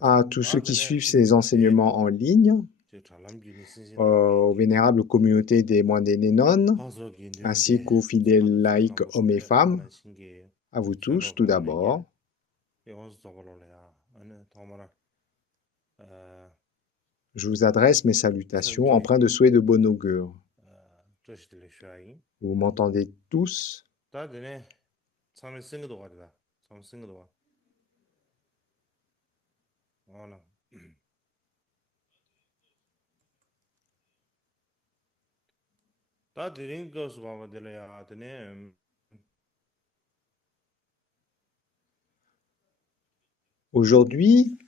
à tous ceux qui suivent ces enseignements en ligne, aux vénérables communautés des moines des Nénones, ainsi qu'aux fidèles laïcs hommes et femmes, à vous tous tout d'abord. Je vous adresse mes salutations empreintes de souhaits de bon augure. Vous m'entendez tous? Aujourd'hui,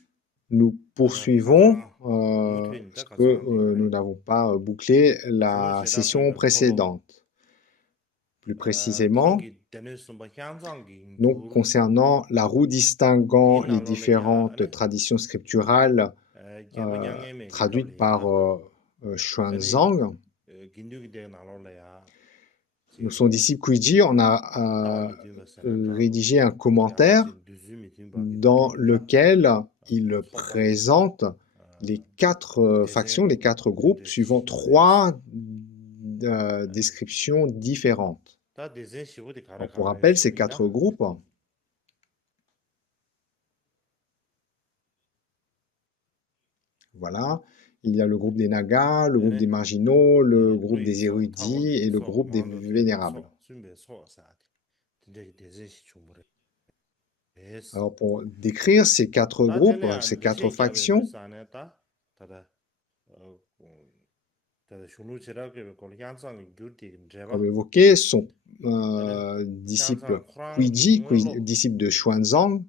nous poursuivons parce que nous n'avons pas bouclé la session précédente. Plus précisément, donc concernant la roue distinguant les différentes traditions scripturales traduites par Xuanzang, son disciple Kuiji en a rédigé un commentaire dans lequel il présente les quatre factions, les quatre groupes, suivant trois descriptions différentes. Alors, pour rappel, ces quatre groupes, voilà, il y a le groupe des Nagas, le groupe des marginaux, le groupe des érudits et le groupe des vénérables. Alors, pour décrire ces quatre groupes, ces quatre factions, comme évoqué, son disciple Kuiji, disciple de Xuanzang,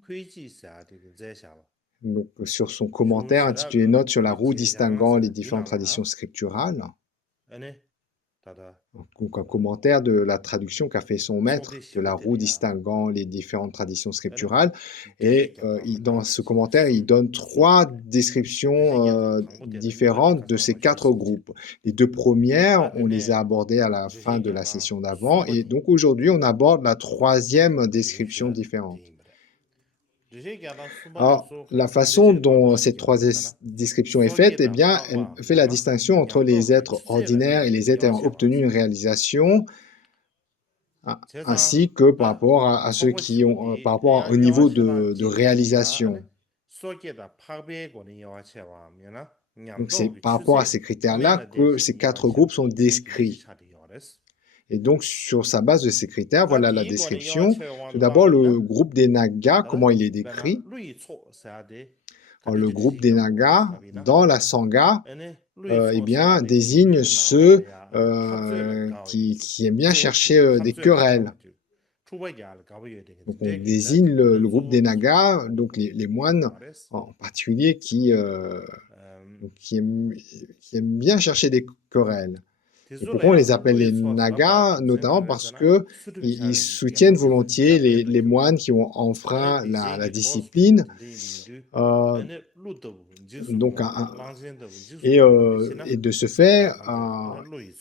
donc, sur son commentaire intitulé Notes sur la roue distinguant les différentes traditions scripturales, donc un commentaire de la traduction qu'a fait son maître de la roue distinguant les différentes traditions scripturales. Et dans ce commentaire, il donne trois descriptions différentes de ces quatre groupes. Les deux premières, on les a abordées à la fin de la session d'avant, et donc aujourd'hui, on aborde la troisième description différente. Alors, la façon dont cette troisième description est faite, eh bien, elle fait la distinction entre les êtres ordinaires et les êtres ayant obtenu une réalisation, ainsi que par rapport à ceux qui ont, par rapport au niveau de réalisation. Donc, c'est par rapport à ces critères-là que ces quatre groupes sont décrits. Et donc, sur sa base de ces critères, voilà la description. Tout d'abord, le groupe des Nagas, comment il est décrit. Alors, le groupe des Nagas, dans la Sangha, eh bien, désigne ceux qui aiment bien chercher des querelles. Donc, on désigne le groupe des Nagas, donc les moines en particulier qui aiment bien chercher des querelles. Et pourquoi on les appelle les Nagas? Notamment parce qu'ils soutiennent volontiers les moines qui ont enfreint la discipline. Donc, et de ce fait,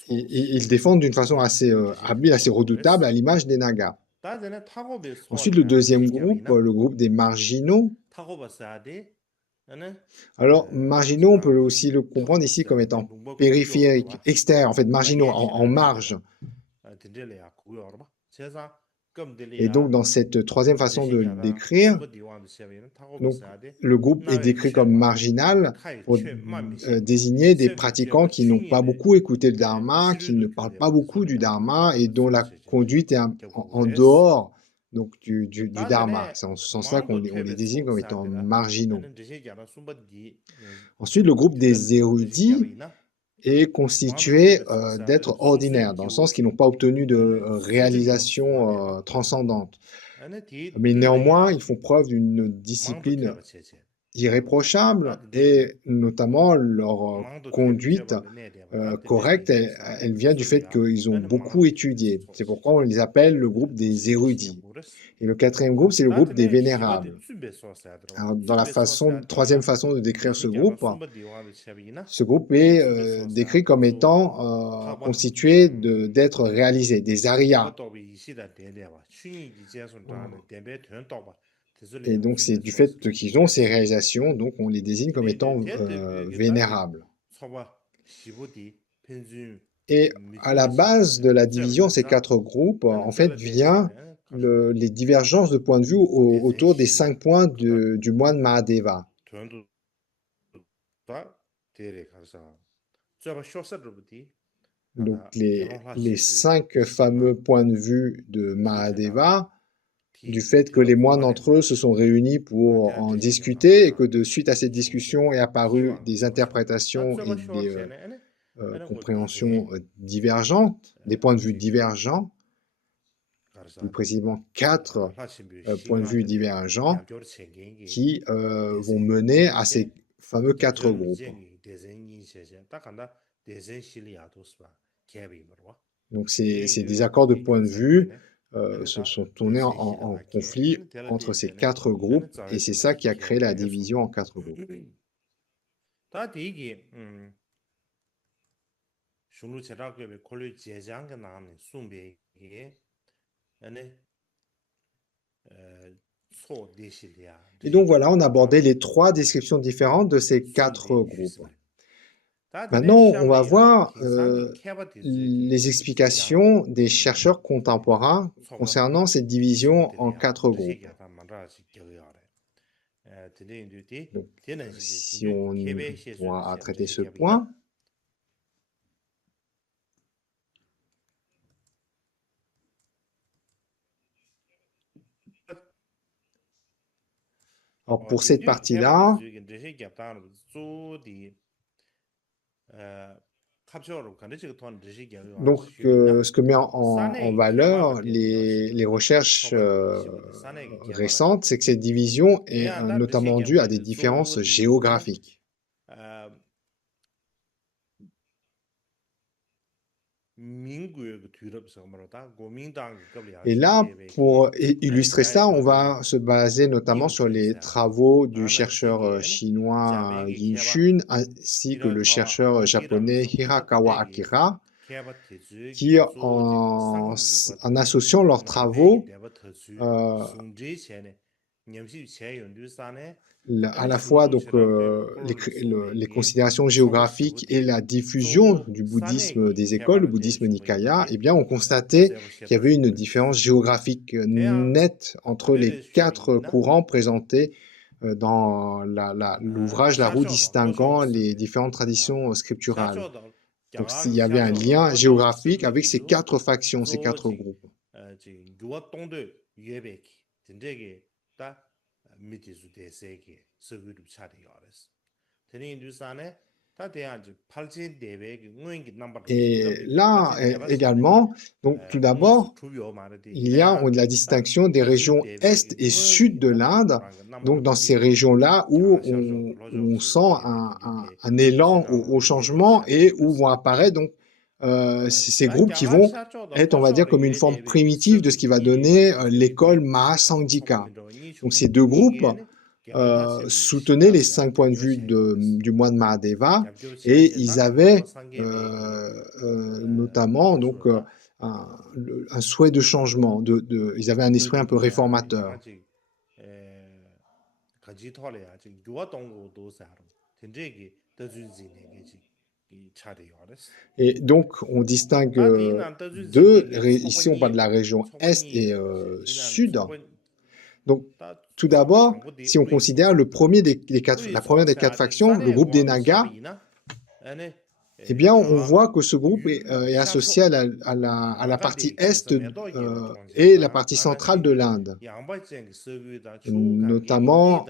ils défendent d'une façon assez habile, assez redoutable, à l'image des Nagas. Ensuite, le deuxième groupe, le groupe des marginaux. Alors, marginaux, on peut aussi le comprendre ici comme étant périphérique, extérieur, en fait, marginaux, en marge. Et donc, dans cette troisième façon de le décrire, donc, le groupe est décrit comme marginal pour désigner des pratiquants qui n'ont pas beaucoup écouté le Dharma, qui ne parlent pas beaucoup du Dharma et dont la conduite est en dehors donc, du Dharma. C'est en ce sens-là qu'on les désigne comme étant marginaux. Ensuite, le groupe des érudits est constitué d'êtres ordinaires, dans le sens qu'ils n'ont pas obtenu de réalisation transcendante. Mais néanmoins, ils font preuve d'une discipline irréprochable et notamment leur conduite correcte, elle vient du fait qu'ils ont beaucoup étudié. C'est pourquoi on les appelle le groupe des érudits. Et le quatrième groupe, c'est le groupe des vénérables. Alors, dans la troisième façon de décrire ce groupe est décrit comme étant constitué d'êtres réalisés, des arias. Et donc, c'est du fait qu'ils ont ces réalisations, donc on les désigne comme étant vénérables. Et à la base de la division, ces 4 groupes, en fait, vient les divergences de point de vue autour des 5 points du moine Mahadeva. Donc, les 5 fameux points de vue de Mahadeva, du fait que les moines entre eux se sont réunis pour en discuter et que de suite à cette discussion est apparu des interprétations et des compréhensions divergentes, des points de vue divergents, plus précisément 4 points de vue divergents qui vont mener à ces fameux 4 groupes. Donc ces désaccords de points de vue se sont tournés en conflit entre ces 4 groupes et c'est ça qui a créé la division en 4 groupes. Et donc voilà, on a abordé les 3 descriptions différentes de ces 4 groupes. Maintenant, on va voir les explications des chercheurs contemporains concernant cette division en 4 groupes. Donc, si on pourra traiter ce point. Alors, pour cette partie-là, donc, ce que met en valeur les recherches récentes, c'est que cette division est notamment due à des différences géographiques. Et là, pour illustrer ça, on va se baser notamment sur les travaux du chercheur chinois Yin Xun ainsi que le chercheur japonais Hirakawa Akira, qui, en associant leurs travaux, à la fois donc, les considérations géographiques et la diffusion du bouddhisme des écoles, le bouddhisme Nikaya, eh bien, on constatait qu'il y avait une différence géographique nette entre les 4 courants présentés dans l'ouvrage La roue distinguant les différentes traditions scripturales. Donc, il y avait un lien géographique avec ces 4 factions, ces 4 groupes. Et là également, donc tout d'abord, il y a la distinction des régions est et sud de l'Inde, donc dans ces régions-là où on sent un élan au changement et où vont apparaître donc ces groupes qui vont être, on va dire, comme une forme primitive de ce qui va donner l'école Mahasanghika. Donc ces 2 groupes soutenaient les 5 points de vue du moine Mahadeva et ils avaient notamment donc un souhait de changement, ils avaient un esprit un peu réformateur. Et donc, on distingue ici on parle de la région Est et Sud. Donc, tout d'abord, si on considère la première des 4 factions, le groupe des Nagas, eh bien, on voit que ce groupe est associé à la partie Est et la partie centrale de l'Inde, notamment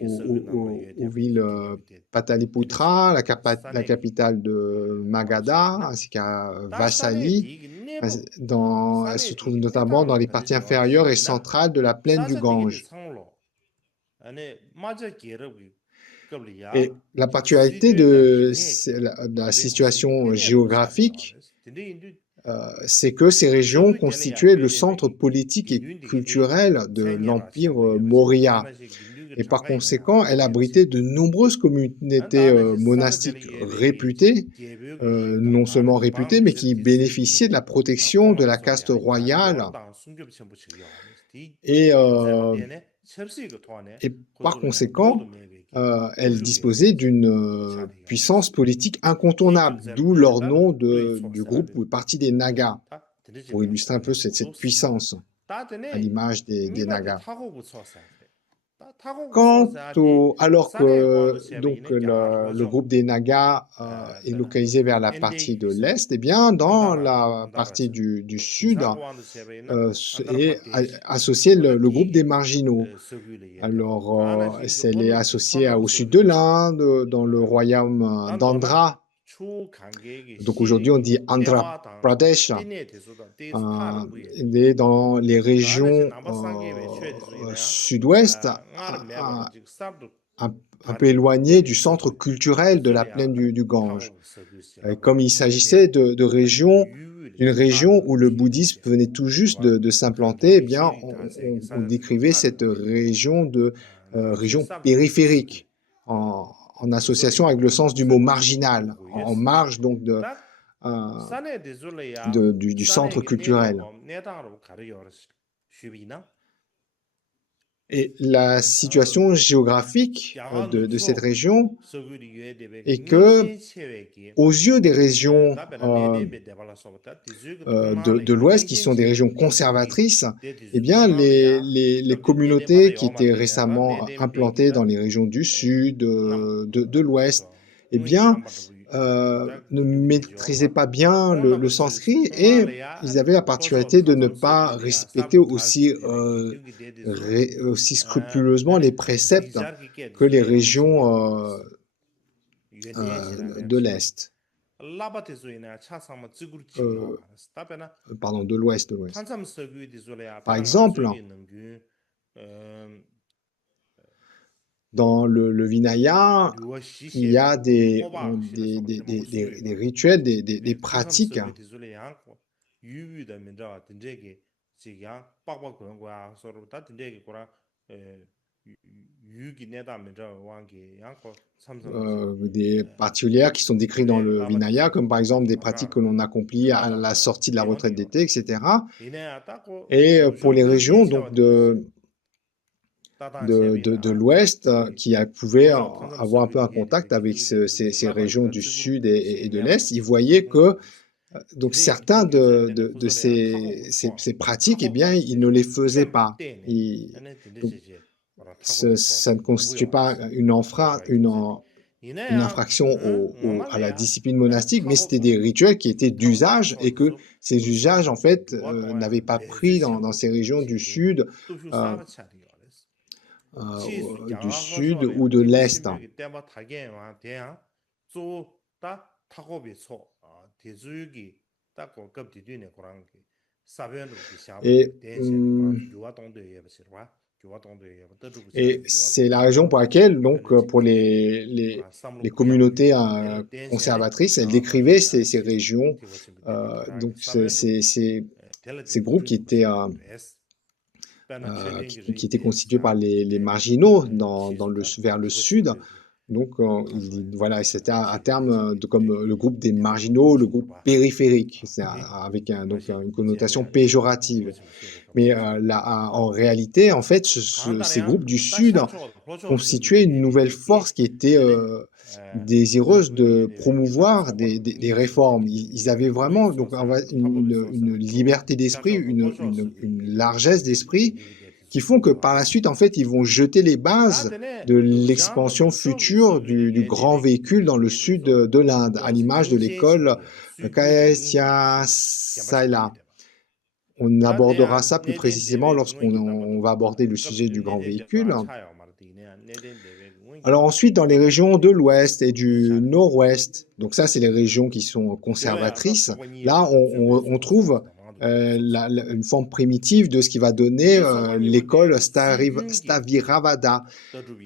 aux villes Pataliputra, la capitale de Magadha, ainsi qu'à Vassali. Elle se trouve notamment dans les parties inférieures et centrales de la plaine du Gange. Et la particularité de la situation géographique c'est que ces régions constituaient le centre politique et culturel de l'Empire Maurya. Et par conséquent, elle abritait de nombreuses communautés monastiques réputées, non seulement réputées, mais qui bénéficiaient de la protection de la caste royale. Et, euh, et par conséquent, elle disposait d'une puissance politique incontournable, d'où leur nom du groupe ou parti des Nagas, pour illustrer un peu cette puissance à l'image des Nagas. Alors que donc le groupe des Nagas est localisé vers la partie de l'est, eh bien dans la partie du sud est associé le groupe des marginaux. Alors elle est associée au sud de l'Inde, dans le royaume d'Andhra. Donc aujourd'hui on dit Andhra Pradesh. Et dans les régions sud-ouest, un peu éloignées du centre culturel de la plaine du Gange. Comme il s'agissait d'une région où le bouddhisme venait tout juste de s'implanter, eh bien, on décrivait cette région région périphérique, en association avec le sens du mot marginal, en marge donc du centre culturel. Et la situation géographique de cette région est que, aux yeux des régions de l'Ouest, qui sont des régions conservatrices, eh bien, les communautés qui étaient récemment implantées dans les régions du Sud, de l'Ouest, eh bien, ne maîtrisaient pas bien le sanskrit et ils avaient la particularité de ne pas respecter aussi scrupuleusement les préceptes que les régions de l'Est. Pardon, de l'Ouest. Par exemple, dans le Vinaya, il y a des rituels, des pratiques des particulières qui sont décrites dans le Vinaya, comme par exemple des pratiques que l'on accomplit à la sortie de la retraite d'été, etc. Et pour les régions donc de l'Ouest qui pouvaient avoir un peu un contact avec ces régions du Sud et de l'Est, ils voyaient que donc certains de ces pratiques, eh bien, ils ne les faisaient pas. Donc, ça ne constitue pas une infraction à la discipline monastique, mais c'était des rituels qui étaient d'usage et que ces usages, en fait, n'avaient pas pris dans ces régions du Sud, ou de l'Est. Et c'est la raison pour laquelle, donc, pour les communautés conservatrices, elles décrivaient ces régions, donc ces groupes qui étaient constitués par les marginaux vers le sud. Donc, voilà, c'était un terme comme le groupe des marginaux, le groupe périphérique, avec donc une connotation péjorative. Mais en réalité, en fait, ces groupes du Sud constituaient une nouvelle force qui était désireuse de promouvoir des réformes. Ils avaient vraiment donc une liberté d'esprit, une largesse d'esprit qui font que par la suite, en fait, ils vont jeter les bases de l'expansion future du grand véhicule dans le sud de l'Inde, à l'image de l'école Kayasya Saila. On abordera ça plus précisément lorsqu'on va aborder le sujet du grand véhicule. Alors ensuite, dans les régions de l'Ouest et du Nord-Ouest, donc ça, c'est les régions qui sont conservatrices, là, on trouve une forme primitive de ce qui va donner l'école Staviravada.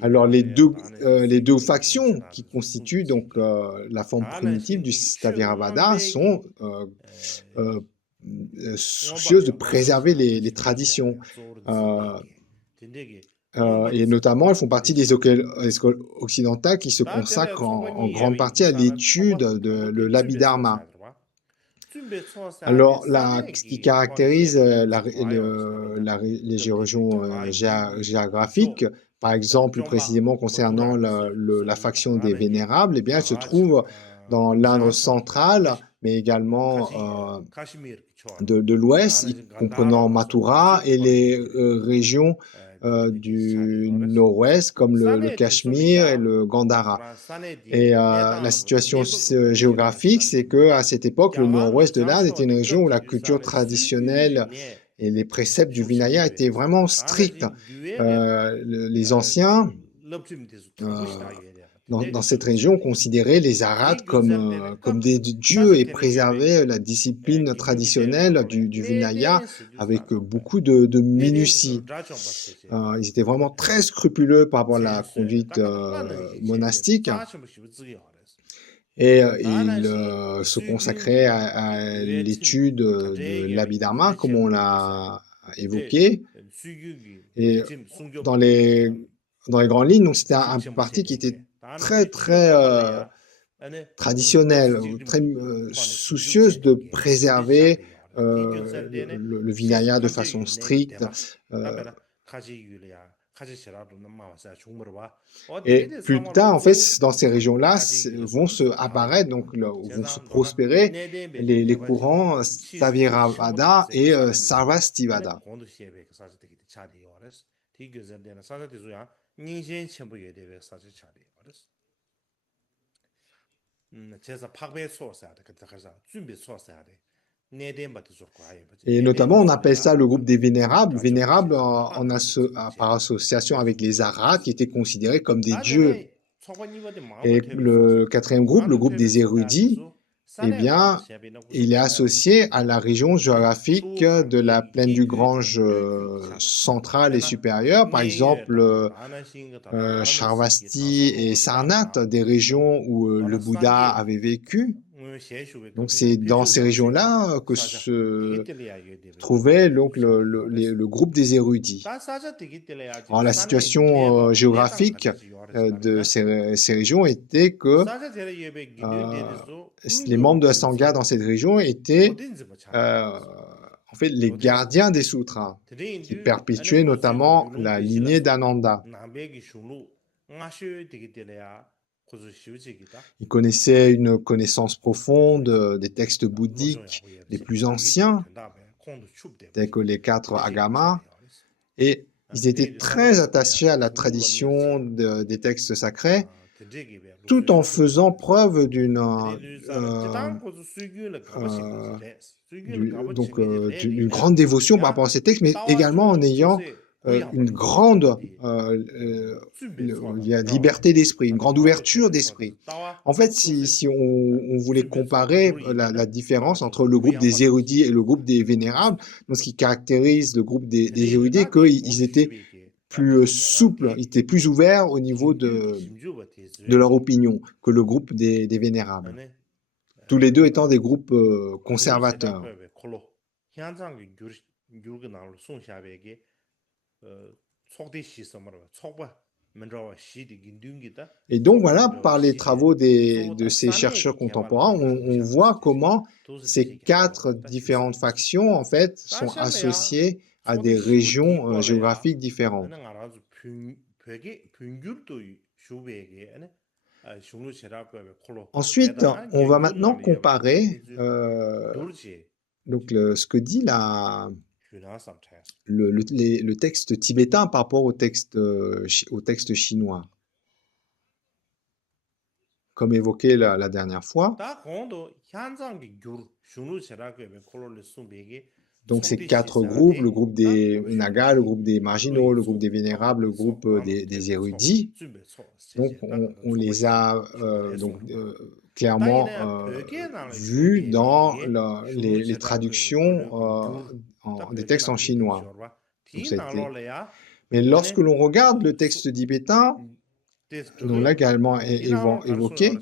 Alors les deux factions qui constituent donc la forme primitive du Staviravada sont soucieuses de préserver les traditions. Et notamment, elles font partie des écoles occidentales qui se consacrent en grande partie à l'étude de l'Abhidharma. Alors, ce qui caractérise les régions géographiques, par exemple, précisément concernant la faction des Vénérables, eh bien, elle se trouve dans l'Inde centrale, mais également de l'Ouest, comprenant Mathura et les régions du Nord-Ouest, comme le Cachemire et le Gandhara. Et la situation géographique, c'est qu'à cette époque, le nord-ouest de l'Inde était une région où la culture traditionnelle et les préceptes du Vinaya étaient vraiment stricts. Les anciens, dans cette région, considéraient les Arhats comme des dieux et préservaient la discipline traditionnelle du Vinaya avec beaucoup de minutie. Ils étaient vraiment très scrupuleux par rapport à la conduite monastique. Et il se consacrait à l'étude de l'Abhidharma, comme on l'a évoqué. Et dans les grandes lignes, donc c'était un parti qui était très, très traditionnel, très soucieuse de préserver le Vinaya de façon stricte. Et plus tard, en fait, dans ces régions-là, vont se apparaître, donc vont se prospérer les courants Staviravada et Sarvastivada. Et notamment, on appelle ça le groupe des Vénérables. Vénérables par association avec les Arhats, qui étaient considérés comme des dieux. Et le quatrième groupe, le groupe des érudits, eh bien, il est associé à la région géographique de la plaine du Gange centrale et supérieure, par exemple Shravasti et Sarnath, des régions où le Bouddha avait vécu. Donc c'est dans ces régions-là que se trouvait donc le groupe des érudits. Alors la situation géographique de ces régions était que les membres de la Sangha dans cette région étaient en fait les gardiens des sutras, qui perpétuaient notamment la lignée d'Ananda. Ils connaissaient une connaissance profonde des textes bouddhiques les plus anciens, tels que les 4 agamas, et ils étaient très attachés à la tradition des textes sacrés, tout en faisant preuve d'une grande dévotion par rapport à ces textes, mais également en ayant une grande liberté d'esprit, une grande ouverture d'esprit. En fait, si on voulait comparer la différence entre le groupe des érudits et le groupe des vénérables, donc ce qui caractérise le groupe des érudits, c'est qu'ils étaient plus souples, ils étaient plus ouverts au niveau de leur opinion que le groupe des vénérables. Tous les deux étant des groupes conservateurs. Et donc voilà, par les travaux de ces chercheurs contemporains, on voit comment ces 4 différentes factions, en fait, sont associées à des régions géographiques différentes. Ensuite, on va maintenant comparer donc ce que dit le texte tibétain par rapport au texte chinois. Comme évoqué la dernière fois. Donc ces 4 groupes, le groupe des Nagas, le groupe des marginaux, le groupe des vénérables, le groupe des érudits, donc on les a clairement vu dans les traductions des textes en chinois. Donc, mais lorsque l'on regarde le texte tibétain, on l'a également évoqué,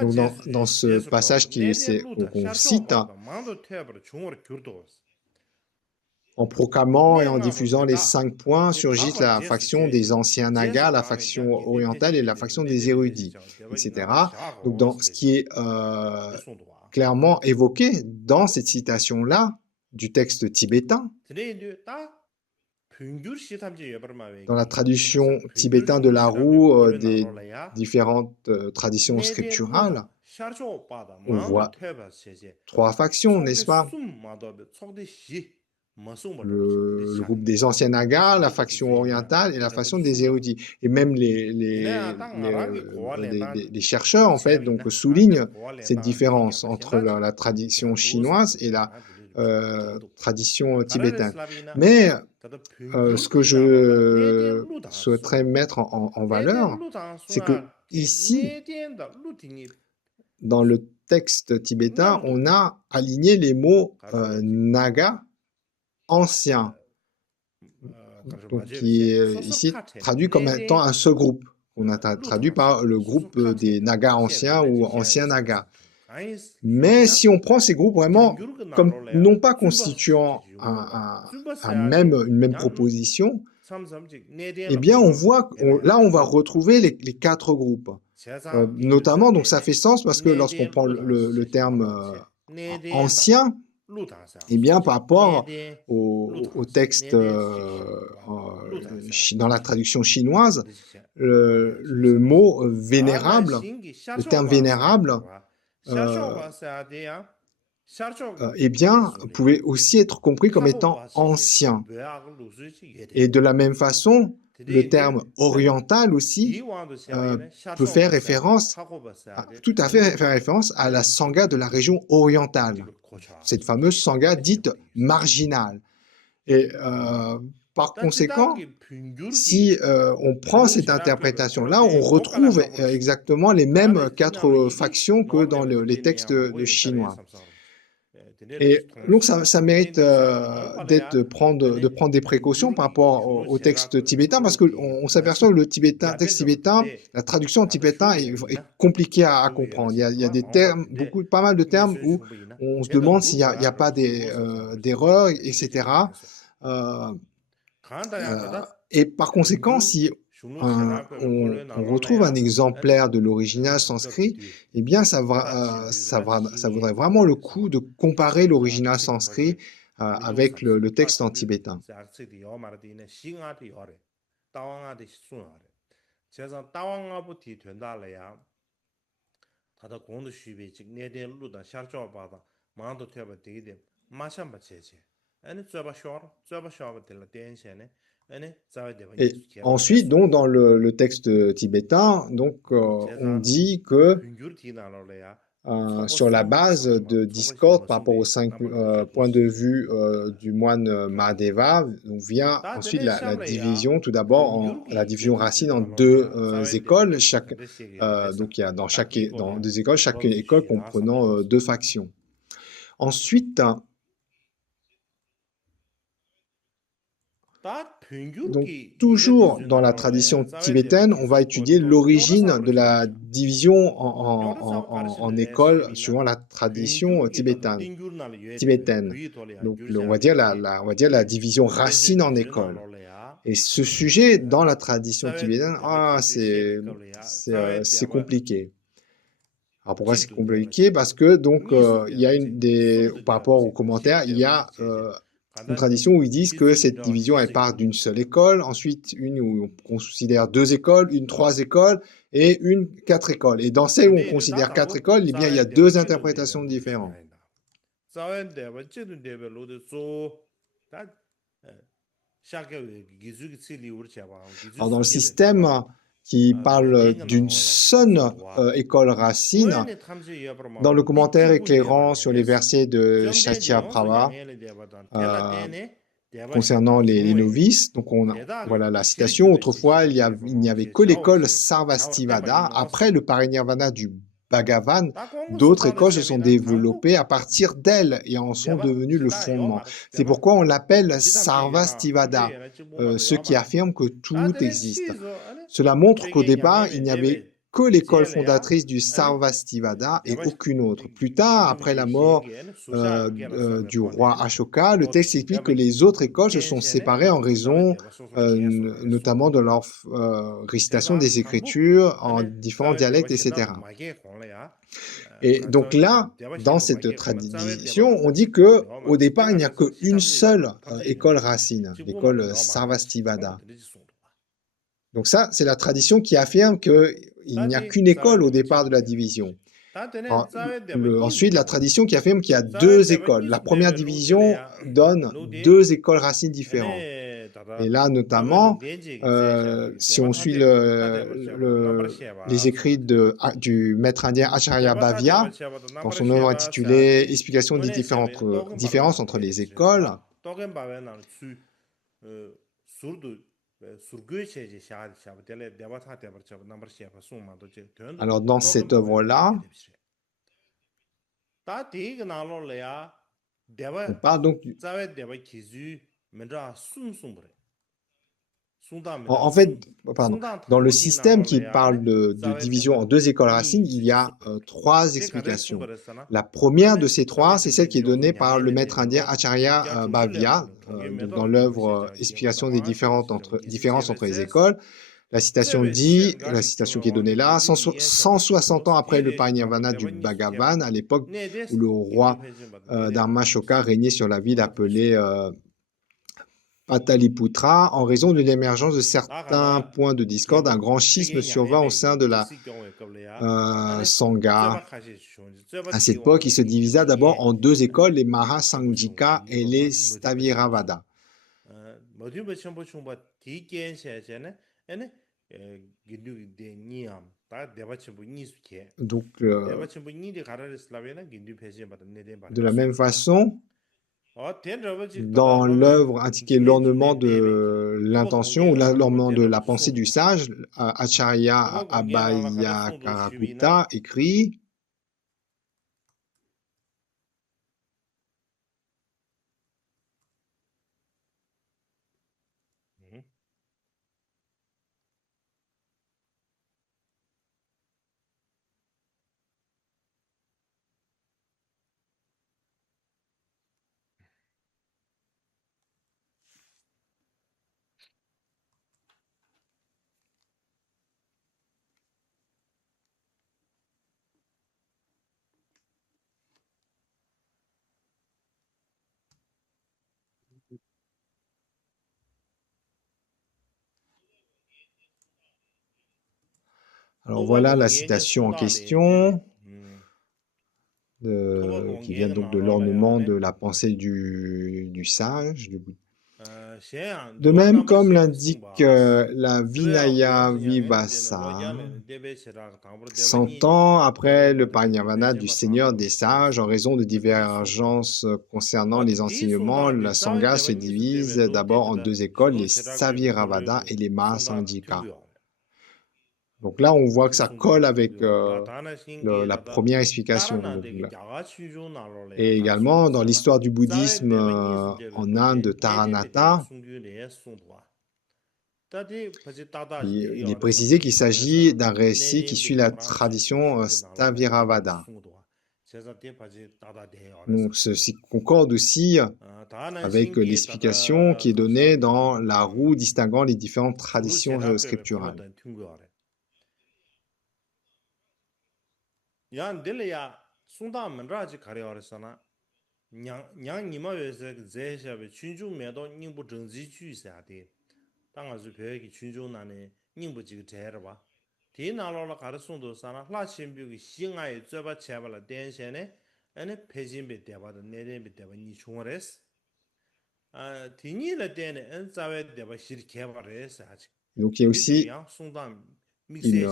donc dans ce passage qu'on cite, en proclamant et en diffusant les 5 points, surgit la faction des anciens Nagas, la faction orientale et la faction des érudits, etc. Donc, dans ce qui est clairement évoqué dans cette citation-là du texte tibétain, dans la traduction tibétaine de la roue des différentes traditions scripturales, on voit 3 factions, n'est-ce pas? Le groupe des anciens Nagas, la faction orientale et la faction des érudits. Et même les chercheurs, en fait, donc, soulignent cette différence entre la tradition chinoise et la tradition tibétaine. Mais ce que je souhaiterais mettre en valeur, c'est que ici, dans le texte tibétain, on a aligné les mots Naga ancien, donc qui est ici traduit comme étant un seul groupe. On a traduit par le groupe des Nagas anciens ou anciens Nagas. Mais si on prend ces groupes vraiment comme non pas constituant une même proposition, eh bien on voit, là on va retrouver les 4 groupes. Notamment, donc ça fait sens parce que lorsqu'on prend le terme ancien, eh bien, par rapport au texte dans la traduction chinoise, le mot vénérable, le terme vénérable, eh bien, pouvait aussi être compris comme étant ancien. Et de la même façon, le terme oriental aussi peut faire référence, tout à fait faire référence à la sangha de la région orientale, cette fameuse sangha dite marginale. Et par conséquent, si on prend cette interprétation-là, on retrouve exactement les mêmes 4 factions que dans les textes de chinois. Et donc, ça mérite de prendre des précautions par rapport au texte tibétain, parce qu'on s'aperçoit que le texte tibétain, la traduction en tibétain est compliquée à comprendre. Il y a des termes, pas mal de termes où on se demande s'il n'y a pas d'erreurs, etc. Et par conséquent, si on retrouve un exemplaire de l'original sanskrit, eh bien, ça vaudrait vraiment le coup de comparer l'original sanskrit avec le texte en tibétain. Et ensuite, donc, dans le texte tibétain, donc, on dit que sur la base de discorde par rapport aux 5 points de vue du moine Mahadeva, donc vient ensuite la division, tout d'abord la division racine en 2 écoles, donc il y a dans 2 écoles, chaque école comprenant 2 factions. Ensuite, donc, toujours dans la tradition tibétaine, on va étudier l'origine de la division en écoles suivant la tradition tibétaine. Donc, on va dire la division racine en école. Et ce sujet, dans la tradition tibétaine, c'est compliqué. Alors, pourquoi c'est compliqué? Parce que, donc, il y a par rapport aux commentaires, il y a une tradition où ils disent que cette division, elle part d'une seule école, ensuite une où on considère 2 écoles, une 3 écoles et une 4 écoles. Et dans celle où on considère 4 écoles, eh bien, il y a 2 interprétations différentes. Alors, dans le système qui parle d'une seule école racine, dans le commentaire éclairant sur les versets de Satyaprabha concernant les novices, donc voilà la citation. Autrefois, il n'y avait que l'école Sarvastivada. Après le parinirvana du Bhagavan, 다 공부 d'autres écoles se sont 수다르시비나 développées à partir d'elles et en sont 대바 devenues le 지다 요 fondement. 말 C'est 대바 pourquoi on l'appelle 지담제야나 Sarvastivada, 한주에나 지부마도 ceux 요 qui 말 affirment que tout 다들 existe. 치즈 아니 Cela montre qu'au 최근 départ, il 양념에 n'y avait 대베 que l'école 제래야 fondatrice du 아니 Sarvastivada et 대바 aucune autre. Plus tard, après la 긴두비제 mort 시행계는 수샤 깨라서 du roi 토네 Ashoka, le texte explique que 대바 les autres écoles se sont 겐세네 séparées en 자베 raison 대바 소소로 계속 notamment de leur récitation 대바 des 항부 Écritures en 아니 différents 자베 대바 dialectes, 신나도 etc. 마게 공래야 Et donc 가자베 là, 대바 dans 신도 cette 마게 공래 자베 tradition, 대바도 on dit 마도 que 요 au 말 départ, il n'y a 대가서 qu'une 시탐지 seule 요나 탑재 école racine, 지부마도 l'école 요 말을 공부 Sarvastivada. 들으지 송도 Donc ça, c'est la tradition qui affirme qu'il n'y a 다디 qu'une 자베 école au 대바 départ de la 제부네 division. 다데네 자베 대바 Ensuite, la 니스도 tradition qui affirme qu'il y a 자베 deux 대바 écoles. La 니스 première 베베 division 루딜레야 donne 루디 deux écoles racines différentes. 에네 Et 다다 là, 아무래도 notamment, 렌즈기 제샤비 si 대바 on suit 타데 타데바 샤바도 넘버 les 샤바 écrits 소마데 du maître indien Acharya 대바 타데바 Bhavya, 샤바도 dans 넘버 son œuvre 샤바 intitulée 사디 Explication des 노네 샤베 또금 différences 바베나 entre les écoles, 데베시바 또금 바베나 수 수르도 surgui cheji shad shab tele deba tha te bar chab number shab suma do che tön alors dans token cette ba ben œuvre-là, ta ti na lo le ya on deba parle donc zawe deba kizu mendra sum sum bre sunda En, mendra en fait, sum pardon, sunda dans le thambu ti na système lo le qui ya ne parle de zawe division deba en deux écoles racines, ni il su y su a bre trois te kare sum explications. bre sana La première de ane ces zawe trois, c'est celle deba qui est yo donnée par le nyangye ne maître de indien do Acharya ya chungju le ma Bhavya, no thongye me donc do dans number she l'œuvre ja ge ba Explication des dama she différences gizi différences chebe entre les ses écoles. La citation Tsebe dit, chen la gashi citation chunga qui est donnée wangi là, nidi ni yen chaba 160 ans dos après le di de chaba parinirvana du deba ni su keba Bhagavan, à l'époque ne où des le gindu roi phejen ba ne de ba Dharmashoka régnait sur la ville songa tibshi appelée Pataliputra, en raison de l'émergence de ta certains kana points de discorde, un gebu grand schisme chege nyame survint au me sein gi de la diksi kyongwe kable ya ane tseba Sangha. khashi shunji tseba À cette ti époque, il wangi se ni divisa ni d'abord yen en deux écoles, ane les chenpo shunga Mahasanghika ni et ba les modib chenpo shunga Staviravada. modib chenpo shunga ti gen she che ne ane gindu de niyam ta deba chenpo ni su ke Donc, deba chenpo ni de kharare slavena gindu phejen ba ne de ba de ne la même songa façon, ten raba ji tada dans lobe l'œuvre intitulée jine L'ornement jine debe ki de tuba l'intention ou kongge raba l'ornement de ten la raba pensée du sondwa sage, tuba Acharya kongge raba kare sondo shubina Abhayakarakuta écrit alors tuba voilà la kongge ne citation en sonda de dene question, tuba qui kongge vient ne donc de nalo la ya l'ornement ne de la pensée du sage, du shen De duwa même, number comme sheba l'indique sumba la tibera Vinaya goyos yang ne dene lo Vivasa, yane debe shira tangbo deba 100 ni de ans ne après de le ba de gindu parinirvana phejen du ba Seigneur tangbo des shebe sages, en raison de dene sondwa divergences concernant les ti enseignements, sonda la de zawe Sangha deba se ni su debe divise lo de d'abord en da deux écoles, jido les chira gwe kole Saviravada et do les sonda da tyungu Mahasanghika. yo Donc là, on voit que ti ça sonda colle da tyungu avec yo ta dana shingi la da da première tara explication. na Donc, de ge jaga chujo na lo le ya et kar son également, do dans sana l'histoire du zawe bouddhisme deba ni su debe en lo de Inde, ne de be deba Taranata, sungyu ne ya sondwa ta de paji ta da de il est yo de précisé tangbo qu'il shungwe s'agit sana d'un ne récit de qui be suit la debra chu tradition shungu na lo le de be Staviravada. sondwa cheza de paji ta da de yo de Donc, ceci concorde aussi ta na avec shingi ta l'explication da qui est khasa donnée de dans la roue distinguant les différentes suru traditions chera pe khoma scripturales. da tyungu yo yan dile ya sunda mandra ji khare or sana nyang nima we se ze sha be chunju me do ning bu zheng ji ju sa de dang a zu pe ki chunju na ne ning bu ji ge zhe ba ti na lo la khare sung do sana la xin bi ge xing ai zhe ba che ba la dian xian ne ane pe jin be de ba de ne de be de ba ni chung res ti ni la de ne en za we de ba xir ke ba res ha ji Donc, il y a ti bi ji aussi yang sunda mi se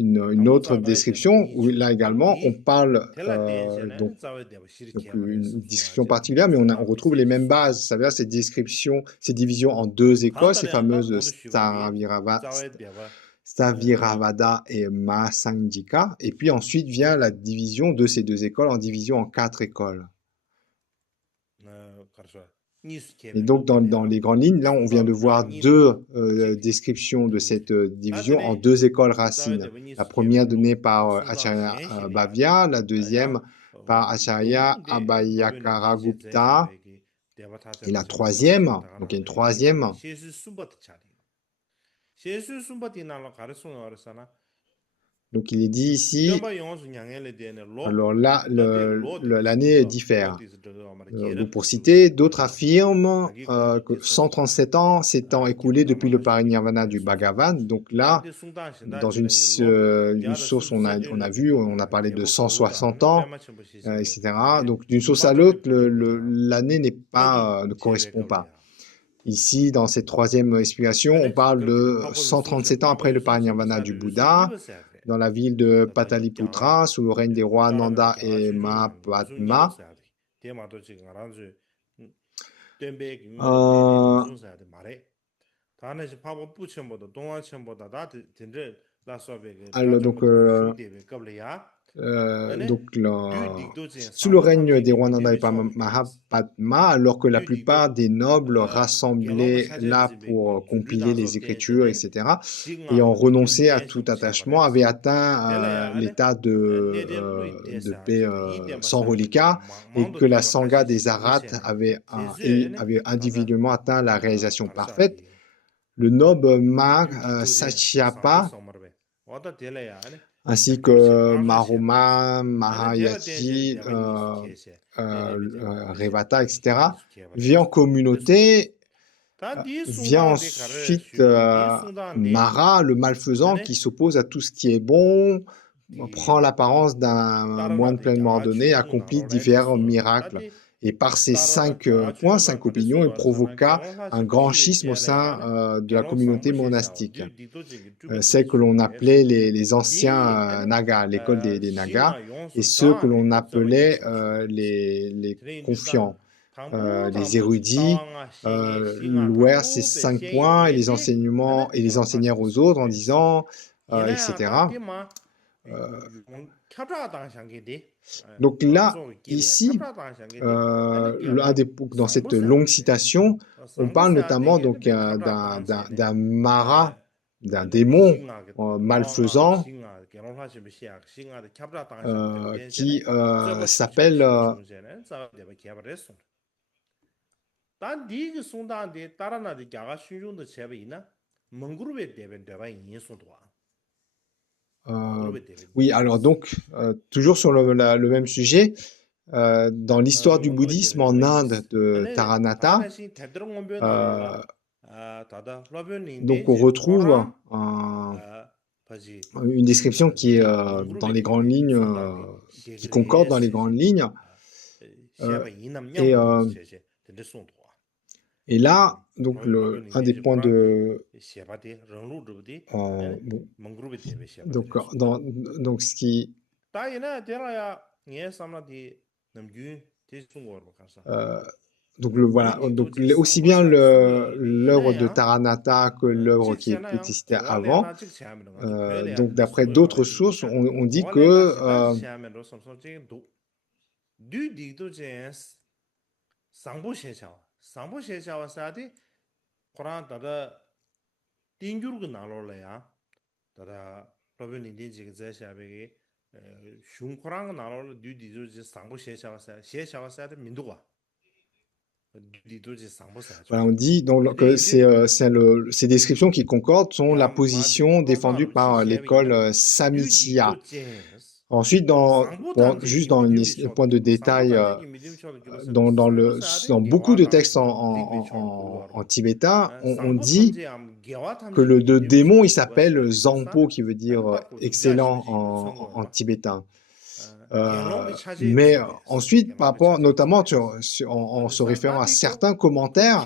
une, ji une 당부 autre 잡아야 되는 description 니 où là 중간 également on 디 parle 텔라 댄션에 잡아야 되고 donc 시리케 une 버려서 description 송아지나 particulière, mais on 송다 retrouve les 미세지 mêmes 송도 bases. Ça veut dire ces descriptions, ces divisions en deux écoles, ces 간단히 안가 fameuses 모두 쉬바디 Staravirava, 잡아야 되봐 Staviravada et Mahasanghika. Et puis ensuite vient la division de ces deux écoles en division en 4 écoles. 그렇죠. 니수 Et 개변도 donc, dans 되네요. les grandes lignes, là, on vient de voir deux descriptions de cette division en deux écoles racines. La première donnée par Acharya Bhavya, la deuxième par Acharya Abhayakaragupta, et la troisième, donc il y a une troisième. Donc il est dit ici, alors là, l'année diffère. Donc pour citer, d'autres affirment que 137 ans s'étant écoulés depuis le parinirvana du Bhagavan. Donc là, dans une source, on a vu, on a parlé de 160 ans, etc. Donc d'une source à l'autre, l'année ne correspond pas. Ici, dans cette troisième explication, on parle de 137 ans après le parinirvana du Bouddha, dans la ville de Pataliputra, sous le règne des rois Nanda et Mahapadma. Alors, sous le règne des rois Nanda et Mahapadma, alors que la plupart des nobles rassemblés là pour compiler les écritures, etc., ayant renoncé à tout attachement, avaient atteint l'état de paix sans reliquat, et que la Sangha des Arhats avait individuellement atteint la réalisation parfaite. Le noble Satyapa, ainsi que Maroma, Mahayaji, Revata, etc., vient en communauté, vient ensuite Mara, le malfaisant, qui s'oppose à tout ce qui est bon, prend l'apparence d'un moine pleinement ordonné, accomplit divers miracles. Et par ces 5 points, 5 opinions, il provoqua un grand schisme au sein de la communauté monastique. Celle que l'on appelait les anciens Nagas, l'école des Nagas, et ceux que l'on appelait les confiants, les érudits, louèrent ces 5 points et les enseignements et les enseignèrent aux autres en disant, etc. Donc là, ici, dans cette longue citation, on parle notamment donc d'un Mara, d'un démon malfaisant qui s'appelle oui, alors donc, toujours sur le même sujet, dans l'histoire du bouddhisme en Inde de Taranatha, donc on retrouve une description qui est dans les grandes lignes, qui concorde dans les grandes lignes. Et là, donc un des points de donc ce qui donc voilà, donc aussi bien l'œuvre de Taranatha que l'œuvre qui était citée avant. Donc d'après d'autres sources, on dit que voilà, on dit donc que ces descriptions qui concordent sont la position défendue par l'école Samitiya. Ensuite, juste dans un point de détail, dans beaucoup de textes en tibétain, on dit que le démon, il s'appelle Zampo, qui veut dire excellent en tibétain. Mais ensuite, par rapport, notamment en se référant à certains commentaires,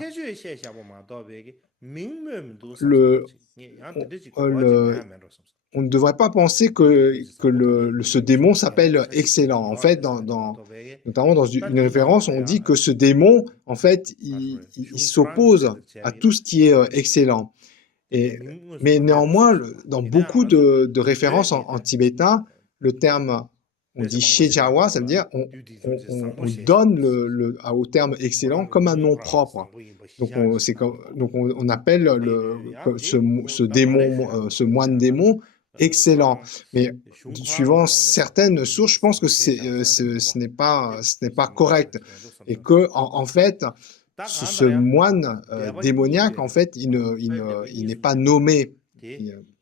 on ne devrait pas penser que ce démon s'appelle excellent. En fait, notamment dans une référence, on dit que ce démon, en fait, il s'oppose à tout ce qui est excellent. Et, 민국에서 mais 만나는 néanmoins, 수준이고 dans 이나 beaucoup 아주 de références en 배역이다. tibétain, le terme, on dit 그래서 망고시라고 Shejawa, ça veut 말로라 dire 듀티 존재 상보 on 셰샤 donne 버스. au terme excellent 고라미 comme un nom 몽고라라 propre. 상보인 뭐 Donc, 시작이 donc on appelle 야지 ce 뭐나 démon, 말해서라고 ce moine 그러잖아. démon excellent. 고랑 Mais suivant 슝크라노라고 certaines sources, je pense que 제샤자데 ce n'est pas, ce n'est pas 몽고라라 correct. Et 기도선다. que, en fait, 딱 ce 안다야. moine 대바 démoniaque, en 이수되는 fait, il n'est pas nommé.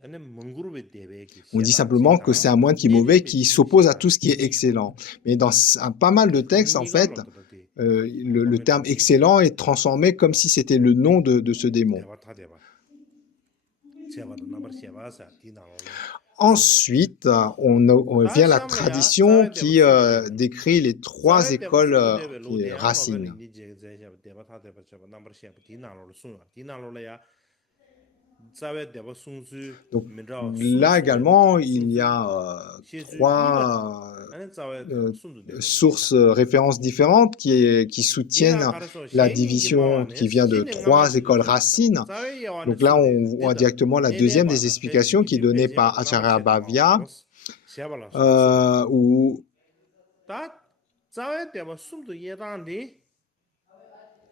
아니 몽그룹의 대백이 On dit 시다 simplement que c'est 시다 un moine qui est mauvais, qui s'oppose à tout ce qui est 시다. excellent. Mais dans pas mal de textes, en fait, le terme excellent est transformé comme si c'était le nom de ce démon. Ensuite, on vient la tradition qui décrit les 3 écoles racines. Donc là également, il y a 3 sources, références différentes qui soutiennent la division qui vient de 3 écoles racines. Donc là, on voit directement la deuxième des explications qui est donnée par Acharya Bhavya, où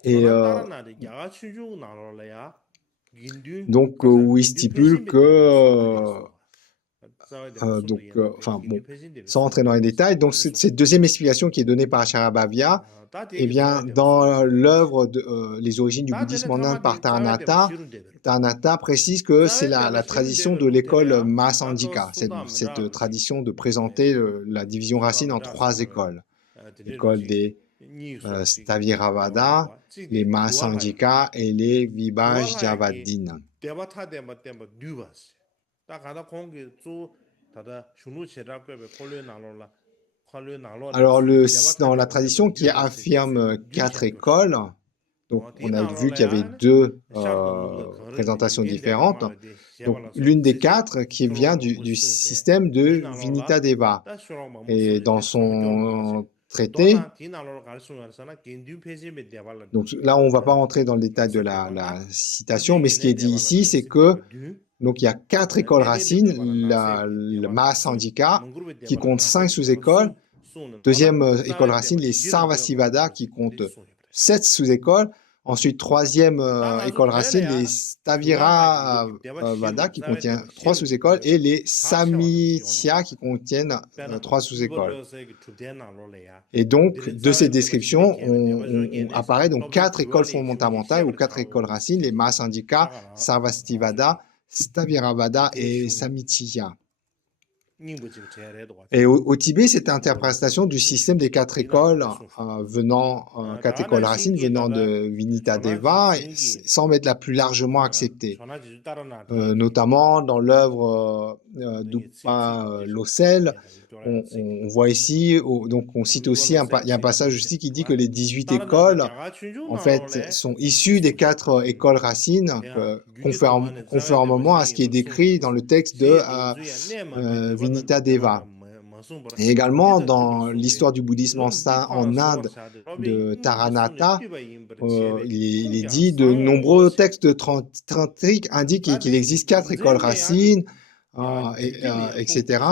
et donc où il stipule que enfin bon, sans rentrer dans les détails, donc cette deuxième explication qui est donnée par Acharya Bhavya, eh bien, dans l'œuvre de Les origines du bouddhisme en Inde par Taranatha, Taranatha précise que c'est la tradition de l'école Mahasangika, cette tradition de présenter la division racine en 3 écoles. L'école des Staviravada, les Mahasangika et les Vibhajyavadin. Alors, dans la tradition qui affirme 4 écoles, donc on a vu qu'il y avait 2 présentations différentes. Donc, l'une des 4 qui vient du système de Vinitadeva. Et dans son traité, donc là on ne va pas rentrer dans le détail de la citation, mais ce qui est dit ici, c'est que donc il y a 4 écoles racines, le Mahasangika qui compte 5 sous-écoles, deuxième école racine, les Sarvastivada qui compte 7 sous-écoles, ensuite troisième école racine, les Staviravada qui contient 3 sous-écoles et les Samitya qui contiennent 3 sous-écoles. Et donc de ces descriptions, on apparaît donc 4 écoles fondamentales ou 4 écoles racines, les Mahasangika, Sarvastivada, Staviravada et Samitya. Et au Tibet, cette interprétation du système des 4 écoles quatre écoles racines venant de Vinitadeva semble être la plus largement acceptée, notamment dans l'œuvre d'Upa Losel. On voit ici, donc on cite aussi, il y a un passage aussi qui dit que les 18 écoles, en fait, sont issues des 4 écoles racines, conformément à ce qui est décrit dans le texte de Vinitadeva. Et également, dans l'histoire du bouddhisme en Inde de Taranatha, il est dit de nombreux textes tantriques indiquent qu'il existe 4 écoles racines, etc.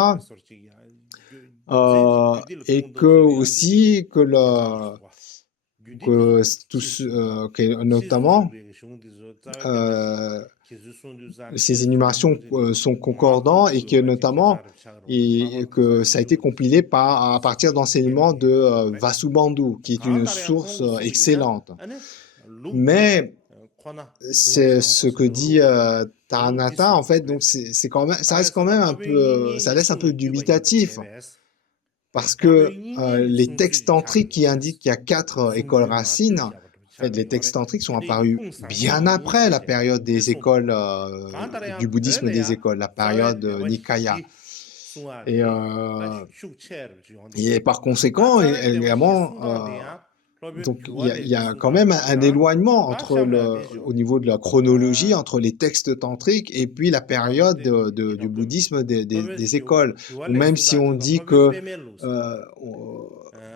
Et que aussi que notamment ces énumérations sont concordants et que notamment que ça a été compilé à partir d'enseignements de Vasubandhu, qui est une source excellente. Mais c'est ce que dit Taranatha, en fait, donc c'est quand même, ça reste quand même un peu, ça laisse un peu dubitatif. Parce que les textes tantriques qui indiquent qu'il y a 4 écoles racines, en fait, les textes tantriques sont apparus bien après la période des écoles du bouddhisme des écoles, la période Nikaya. Et par conséquent, également, donc il y a quand même un éloignement au niveau de la chronologie entre les textes tantriques et puis la période du bouddhisme des écoles. Ou même si on dit que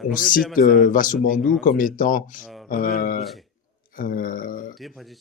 on cite Vasubandhu comme étant euh, 대파지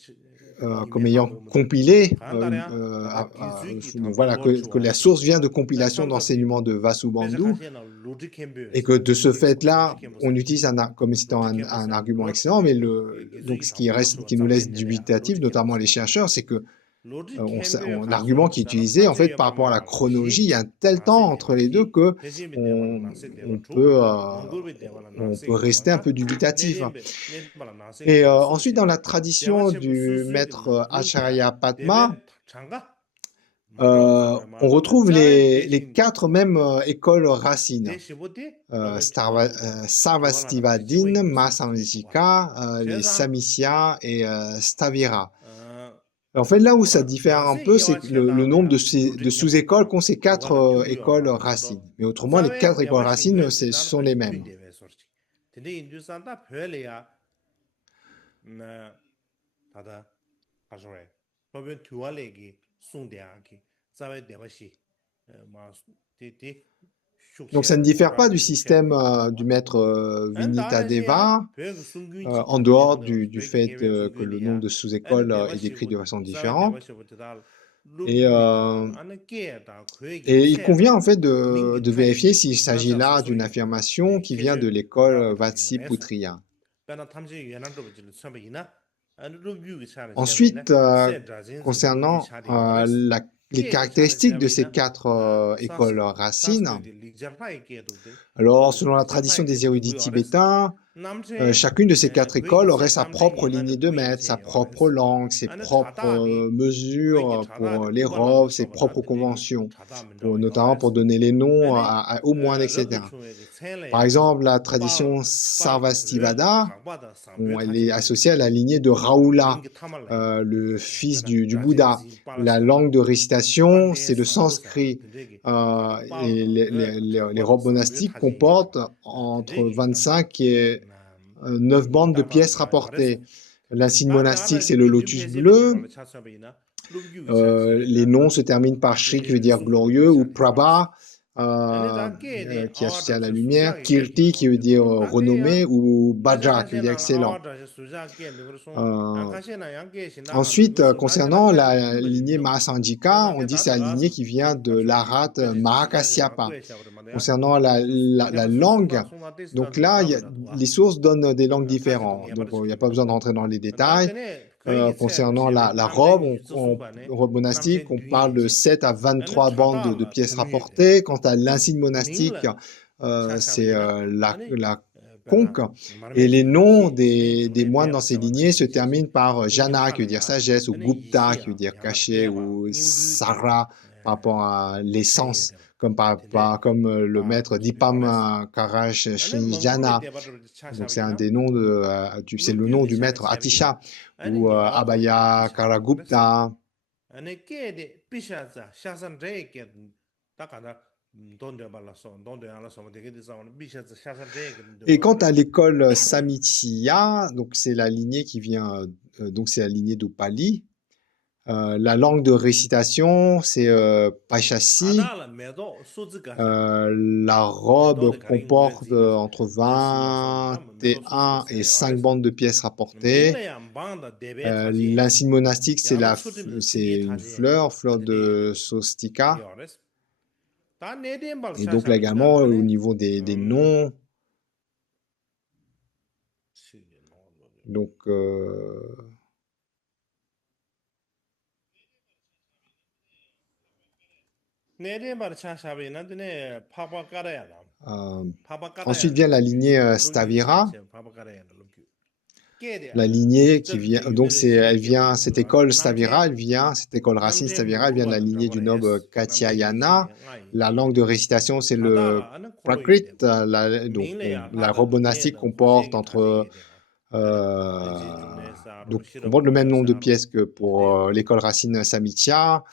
comme 이메 ayant 한도 compilé, 간다랴 아다 기즈기 donc 담바 voilà, que la 로치와레 source vient de compilation 다참자비 d'enseignement de 베자 Vasubandhu, 가시나 로직 et 캠베스 que de ce 로직 fait-là, on 캠버스 utilise comme étant 로직 un 캠버스 argument excellent, mais 로츠비 donc 기즈기 ce 담바 로츠와 qui nous laisse 짬겐데랴 dubitatif, 로직 notamment les 캠버스 chercheurs, c'est que 로직 캠베 l'argument 가서 qui est 다른 utilisé, en fait, 탐지에 par rapport à la 말만 chronologie, 시 il y a un tel temps 나세 entre les deux 대바시 que 대심이 대발은 on, 나세 on 대바 주 peut, 엉거비 대발은 on 나세 peut rester un 개바나 peu dubitatif. 내림발 나세 Et 개바 ensuite, dans 수시 la tradition 대바시 du 수수기 maître 무군데 Acharya Padma, 대베 장가 마라오 사바 on 마라오 retrouve 자웨 les 대신 quatre mêmes écoles racines. 대시보디 로벤 투알로바 조알라나 Sarvastivadin, 시보이 수수기 Masamjika, les 제자 Samishya et Stavira. 어 En fait, là où ça 오라 diffère un 나세 peu, c'est 이와 que le nombre 쳇다메야 de 로직 sous-écoles 캠버스나 qu'ont ces quatre 조알라 튜디오 écoles 말라도 racines. Mais autrement, les 자웨 quatre écoles 대바시 racines, 웨스 ce sont les 나르바시 mêmes. 튠데 웨소르지 근데 인두산다 별이야 나 다다 가서래 로벤 투알레기 송대하기 자웨 대바시 마 티티 Donc, ça ne diffère pas du système du maître Vinitadeva, en dehors du fait que le nombre de sous-écoles est décrit de façon différente. Et, et il convient en fait de vérifier s'il s'agit là d'une affirmation qui vient de l'école Vatsiputriya. Ensuite, concernant les caractéristiques de ces quatre écoles racines, alors selon la tradition des érudits tibétains, chacune de ces quatre écoles aurait sa propre lignée de maître, sa propre langue, ses propres mesures pour les robes, ses propres conventions, notamment pour donner les noms aux moines, etc. Par exemple, la tradition Sarvastivada, elle est associée à la lignée de Rahula, le fils du Bouddha. La langue de récitation, c'est le sanskrit. Et les robes monastiques comportent entre 25 et 9 bandes de pièces rapportées. L'insigne monastique, c'est le lotus bleu. Les noms se terminent par Shri, qui veut dire glorieux, ou Prabha, qui est associé à la lumière, Kirti, qui veut dire renommé, ou Bhadra, qui veut dire excellent. Ensuite, concernant la lignée Mahasanjika, on dit que c'est la lignée qui vient de l'Arat Mahakasyapa. Concernant la langue, donc là, les sources donnent des langues différentes, donc il n'y a pas besoin de rentrer dans les détails. Concernant la robe, robe monastique, on parle de 7 à 23 bandes de pièces rapportées. Quant à l'insigne monastique, c'est la conque. Et les noms des moines dans ces lignées se terminent par Jana, qui veut dire sagesse, ou Gupta, qui veut dire caché, ou Sara, par rapport à l'essence, comme le maître Dipam Karash Shri Jana. Donc c'est un des noms c'est le nom du maître Atisha, ou Abhaya Karagupta. Et quant à l'école Samitiya, donc c'est la lignée qui vient, donc c'est la lignée d'Upali. La langue de récitation, c'est Paishasi. La robe comporte entre 21 et 5 bandes de pièces rapportées. L'insigne monastique, c'est une fleur de Sostika. Et donc là également, au niveau des noms, donc ensuite vient la lignée Stavira. La lignée qui vient, donc cette école Stavira, cette école racine Stavira, elle vient de la lignée du noble Katyayana. La langue de récitation, c'est le Prakrit. Donc la robe monastique comporte comporte le même nombre de pièces que pour l'école racine Samitiya.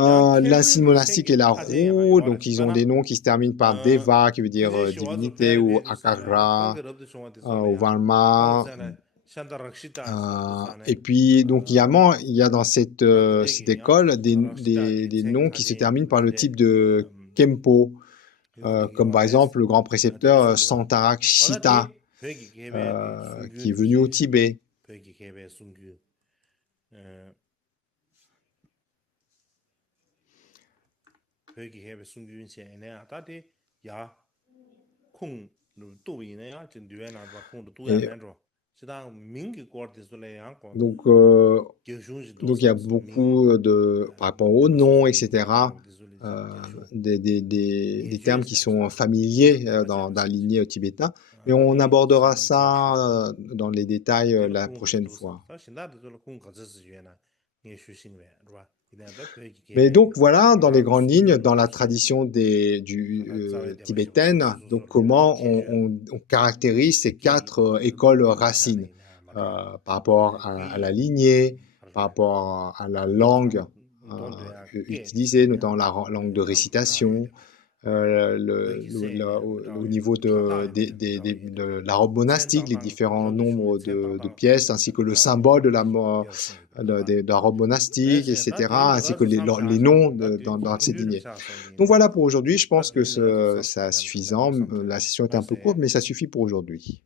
L'insigne monastique est la roue, donc ils ont des noms qui se terminent par Deva, qui veut dire divinité, ou Akara, ou Varma. Et puis, donc, il y a dans cette école des noms qui se terminent par le type de Kempo, comme par exemple le grand précepteur Santarakshita, qui est venu au Tibet. 벽이 개배 숨규 벽이 개배 숨규인 시에네 아다디 야 콩 또이네 진 뒤에나 봐 콩도 또야 Et 맨로 지당 민기 거디 솔레 양고 donc, 개숑지 donc il y a 도스스 민 beaucoup de, par rapport aux noms, etc., 기술이지 개숑 des termes qui sont familiers dans la lignée tibétain, mais on abordera ça dans les détails la prochaine fois. Mais donc voilà, dans les grandes lignes, dans la tradition tibétaine, donc comment on caractérise ces quatre écoles racines par rapport à la lignée, par rapport à la langue utilisée, notamment la langue de récitation, au niveau de la robe monastique, les différents nombres de pièces, ainsi que le symbole de la robe monastique, etc., ainsi que les noms dans cette lignée. Donc voilà pour aujourd'hui, je pense que c'est suffisant. La session est un peu courte, mais ça suffit pour aujourd'hui.